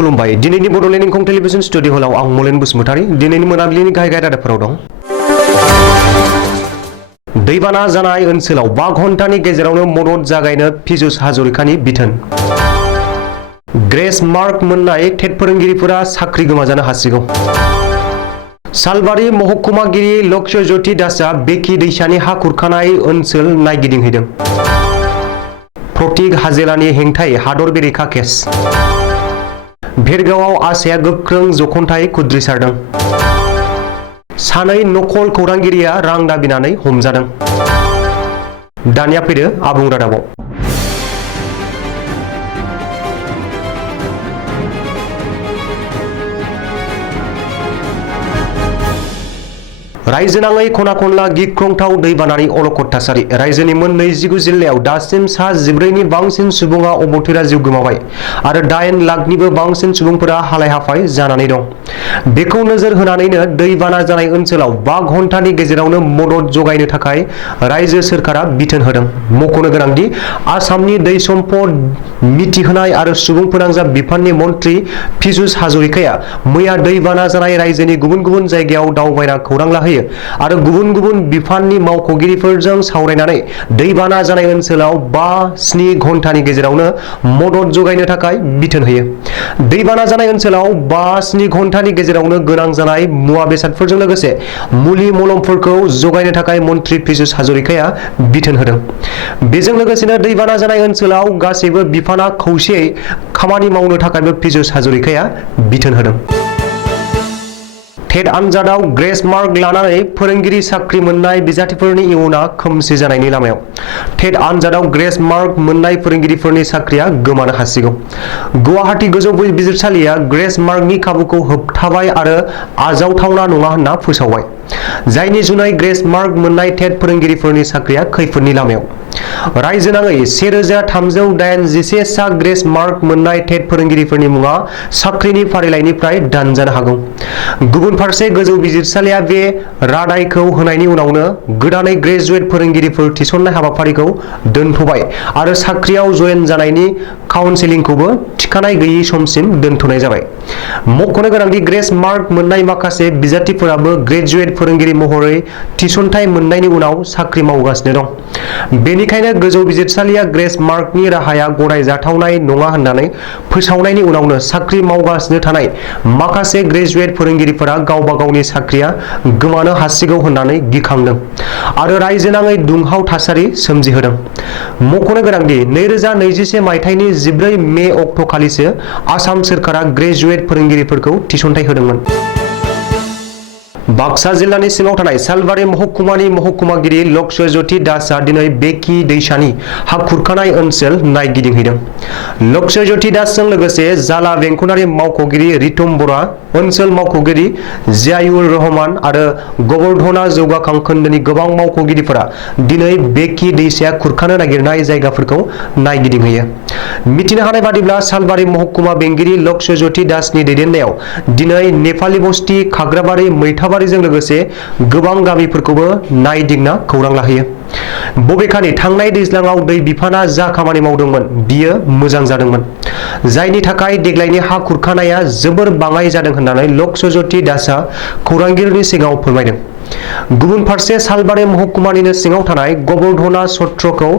खुलुमबाय दिनैनि Bodoland इंखं television studio हलाव आं मलेन बसुमतारी दिनैनि मोनाबिलिनि गाहाय रादाबफोराव दं। दैबाना जानाय ओनसोलाव 5 घन्टानि गेजेरावनो मदद जागायनो पीयूष हाजरिकानि बिथोन। ग्रेस मार्क मोननाय टेट फोरोंगिरिफोरा साख्रि गोमाजानो हासिगौ। सालबारि महकुमागिरि लक्ष्य ज्योति दासआ बेकि दैसानि हा खुरखानाय ओनसोल नायगिदिंहैदों। प्रतीक हाजेलानि हेंथायै हादर बेरेखा केस। भेरगावआव आसाया गोख्रों जखनथाय खुद्रिसारदों। सानै नकल खौरांगिरिया रां दाबिनानै हमजादों। दानिया फैदो आबुं रादाबाव। रायजोनाङै खना खनला गिख्रंथाव दैबानानि अलखद थासारि। रायजोनि मोन 29 जिल्लायाव दासिम सा 14नि बांसिन सुबुङा अबथिरा जिउ गोमाबाय आरो 8 लाखनिबो बांसिन सुबुंफोरा हालाय हाफाय जानानै दं। बेखौ नोजोर होनानैनो दैबाना जानाय ओनसोलाव 5 घन्टानि गेजेरावनो मदद जगायनो थाखाय रायजो सोरखारा बिथोन होदों। मख'नो गोनांदि आसामनि दै सम्पद मिथिहोनाय आरो सुबुं फोनांजाब बिफाननि मन्थ्रि पीयूष हाजरिकाया मैया दैबाना जानाय रायजोनि गुबुन गुबुन जायगायाव दावबायना खौरां लाहैयो आरो गुबुन गुबुन बिफाननि मावख'गिरिफोरजों सावरायनानै दैबाना जानाय ओनसोलाव 5-7 घन्टानि गेजेरावनो मदद जगायनो थाखाय बिथोन होयो। दैबाना जानाय ओनसोलाव 5-7 घन्टानि गेजेरावनो गोनां जानाय मुवा बेसादफोरजों लोगोसे मुलि मलमफोरखौ जगायनो थाखाय मन्थ्रि पीयूष हाजरिकाया बिथोन होदों। बेजों लोगोसेनो दैबाना जानाय ओनसोलाव गासैबो बिफाना खौसेयै खामानि मावनो थाखायबो पीयूष हाजरिकाया बिथोन होदों। टेट आनजादाव ग्रेस मार्क लानानै फोरोंगिरि साख्रि मोननाय बिजाथिफोरनि इयुना खोमसि जानायनि लामायाव। टेट आनजादाव ग्रेस मार्क मोननाय फोरोंगिरिफोरनि साख्रिया गोमानो हासिगौ। गुवाहाटी गोजौ बिजिरसालिया ग्रेस मार्कनि खाबुखौ होबथाबाय आरो आजावथावना नङा होनना फोसावबाय, जायनि जुनै ग्रेस मार्क मोननाय टेट फोरोंगिरिफोरनि साख्रिया खैफोदनि लामायाव। रायजोनाङै 1381 सा ग्रेस मार्क मोननाय टेट फोरोंगिरिफोरनि मुङा साख्रिनि फारिलाइनिफ्राय दानजानो हागौ। गुबुन फारसे गोजौ बिजिरसालिया बे रादायखौ होनायनि उनावनो गोदानै ग्रेजुवेट फोरोंगिरिफोर थिसननाय हाबाफारिखौ दोनथ'बाय आरो साख्रियाव जयेन जानायनि काउन्सेलिंखौबो थिखानाय गैयै समसिम दोनथ'नाय जाबाय। मख'नो गोनांदि ग्रेस मार्क मोननाय माखासे बिजाथिफोराबो ग्रेजुवेट फोरोंगिरि महरै थिसनथाय मोननायनि उनाव साख्रि मावगासिनो दं। बेनिखायनो गोजौ बिजिरसालिया ग्रेस मार्कनि राहाया गनायजाथावनाय नङा होननानै फोसावनायनि उनावनो साख्रि मावगासिनो थानाय माखासे ग्रेजुवेट फोरोंगिरिफोरा गावबा गावनि साख्रिया गोमानो हासिगौ होननानै गिखांदों आरो रायजोनाङै दुंहाव थासारि सोमजिहोदों। मख'नो गोनांदि 2021 मायथाइनि 14 मे अक्ट'खालिसो आसाम सोरखारा ग्रेजुवेट फोरोंगिरिफोरखौ थिसनथाय होदोंमोन। बाक्सा जिल्लानि सिङाव थानाय सालबारि महकुमानि महकुमागिरि लक्ष्य ज्योति दासआ दिनै बेकि दैसानि हा खुरखानाय ओनसोल नायगिदिंहैदों। लक्ष्य ज्योति दासजों लोगोसे जाला बेंखनारि मावख'गिरि रितम बरा, ओनसोल मावख'गिरि जियाउर रहमान आरो गबर्धना जौगाखां खोन्दोनि गोबां मावख'गिरिफोरा दिनै बेकि दैसाया खुरखानो नागिरनाय जायगाफोरखौ नायगिदिंहैयो। मिथिनो हानाय बादिब्ला सालबारि महकुमा बेंगिरि लक्ष्य ज्योति दासनि दैदेननायाव दिनै नेपालि बस्ति, खाग्राबारि, मैथाबारिजों लोगोसे गोबां गामिफोरखौबो नायदिंना खौरां लाहैयो। बबेखानि थांनाय दैज्लाङाव दै बिफाना जा खामानि मावदोंमोन बियो मोजां जादोंमोन, जायनि थाखाय देग्लायनि हा खुरखानाया जोबोर बाङाइ जादों होननानै लक्ष्य ज्योति दासआ खौरांगिरिनि सिगाङाव फोरमायदों। गुबुन फारसे सालबारि महकुमानिनो सिङाव थानाय गबर्धना सत्रखौ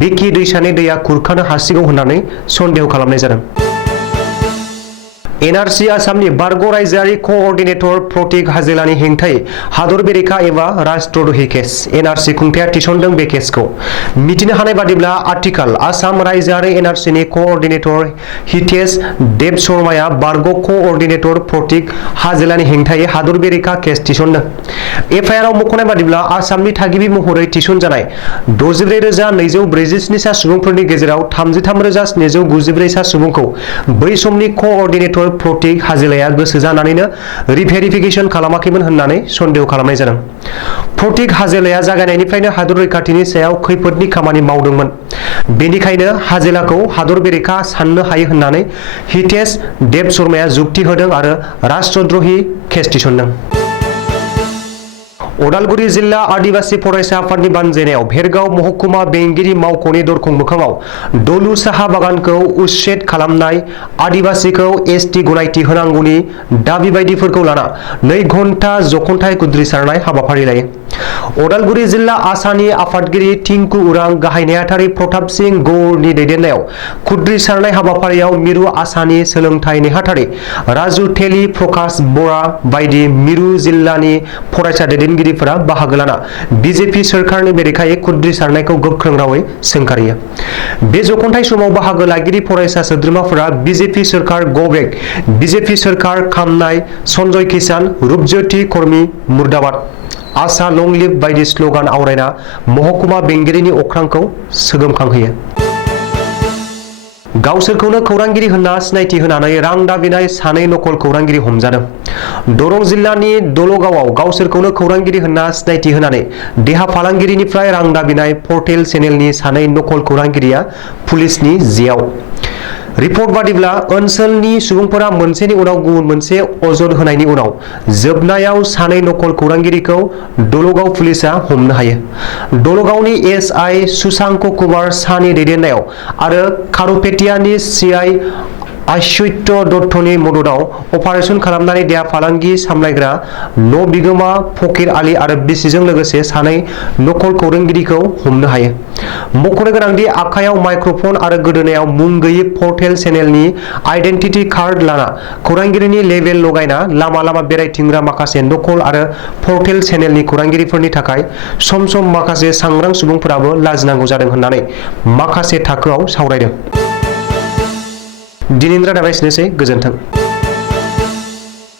बेकि दैसानि दैया खुरखानो हासिगौ होननानै सन्देह खालामनाय जादों। एनआरसि आसामनि बारग' रायजोआरि क'अर्डिनेटर प्रतीक हाजेलानि हेंथायै हादर बेरेखा एबा राष्ट्रद्रही केस। एनआरसि खुंथाया थिसनदों बे केसखौ। मिथिनो हानाय बादिब्ला आथिखाल आसाम रायजोआरि एनआरसिनि क'अर्डिनेटर हितेश देब शर्माया बारग' क'अर्डिनेटर प्रतीक हाजेलानि हेंथायै हादर बेरेखा केस थिसनदों। एफआइआरआव मख'नाय बादिब्ला आसामनि थागिबि महरै थिसनजानाय 64,247 सा सुबुंफोरनि गेजेराव 33,794 सा सुबुंखौ बै समनि क'अर्डिनेटर प्रतीक हाजेलाया गोसो जानानैनो रिभेरिफिकेसन खालामाखैमोन होननानै सन्देह खालामनाय जादों। प्रतीक हाजेलाया जागायनायनिफ्रायनो हादर रैखाथिनि सायाव खैफोदनि खामानि मावदोंमोन, बेनिखायनो हाजेलाखौ हादर बेरेखा साननो हायो होननानै हितेश देब शर्माया जुक्ति होदों आरो राष्ट्रद्रही केस थिसनदों। उदालगुरि जिल्ला आदिवासी फरायसा आफादनि बानजायनायाव भेरगाव महकुमा बेंगिरि मावख'नि दरखं मोखाङाव दलु साहा बागानखौ उच्छेद खालामनाय, आदिवासीखौ एसटि गनायथि होनांगौनि दाबि बायदिफोरखौ लाना 2 घन्टा जखनथाय खुद्रिसारनाय हाबाफारि लायो। उदालगुरि जिल्ला आसानि आफादगिरि टिंकु उरां, गाहाय नेहाथारि प्रताप सिंह गौरनि दैदेननायाव खुद्रिसारनाय हाबाफारियाव मिरु आसानि सोलोंथाइ नेहाथारि राजु तेली, प्रकाश बरा बायदि मिरु जिल्लानि फरायसा दैदेनगिरिफोरा बाहागो लाना बिजेपि सोरखारनि बेरेखायै खुद्रिसारनायखौ गोख्रों रावै सोंखारियो। बे जखनथाय समाव बाहागो लागिरि फरायसा सोद्रोमाफोरा बिजेपि सोरखार गो बेक, बिजेपि सोरखार खामनाय, सन्जय किसान, रूपज्योति कर्मी मुर्दाबाद, आसा लं लिभ बायदि स्लगान आवरायना महकुमा बेंगिरिनि अख्रांखौ सोगोमखांहोयो। गावसोरखौनो खौरांगिरि होनना सिनायथि होनानै रां दाबिनाय 2 नकल खौरांगिरि हमजादों। दरं जिल्लानि दलगावआव गावसोरखौनो खौरांगिरि होनना सिनायथि होनानै देहा फालांगिरिनिफ्राय रां दाबिनाय पर्टेल चेनेलनि 2 नकल खौरांगिरिया पुलिसनि जेआव। रिपर्ट बादिब्ला ओनसोलनि सुबुंफोरा मोनसेनि उनाव गुबुन मोनसे अजद होनायनि उनाव जोबनायाव 2 नकल खौरांगिरिखौ दलगाव पुलिसा हमनो हायो। दलगावनि एसआइ सुशांक कुमार साहनि दैदेननायाव आरो खारुपेटियानि सिआइ आश्वत्य दत्तनि मददआव अपारेशन खालामनानै देहा फालांगि सामलायग्रा न' बिगोमा फकीर आली आरो बिसिजों लोगोसे 2 नकल खौरांगिरिखौ हमनो हायो। मख'नो गोनांदि आखायाव माइक्रफन आरो गोदोनायाव मुं गैयै पर्टेल चेनेलनि आइडेन्टिटि कार्ड लाना खौरांगिरिनि लेबेल लगायना लामा लामा बेरायथिंग्रा माखासे नकल आरो पर्टेल चेनेलनि खौरांगिरिफोरनि थाखाय सम सम माखासे सांग्रां सुबुंफोराबो लाजिनांगौ जादों होननानै माखासे थाखोआव सावरायदों। दिनैनि रादाबा एसेनोसै, गोजोन्थों।